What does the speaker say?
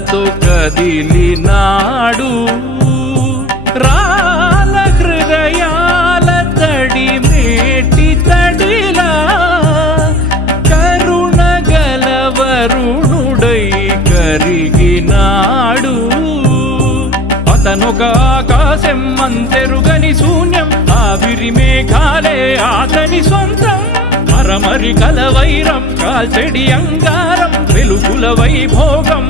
కలతో కదిలినాడు రాల హృదయాల తడి మేటి తడిలా కరుణ గలవరుణుడై కరిగినాడు అతనొక ఆకాశం అంతెరుగని శూన్యం ఆవిరి మేఘాలే అతని సొంతం మరమరి కలవైరం కాల్చెడి అంగారం వెలుగుల వైభోగం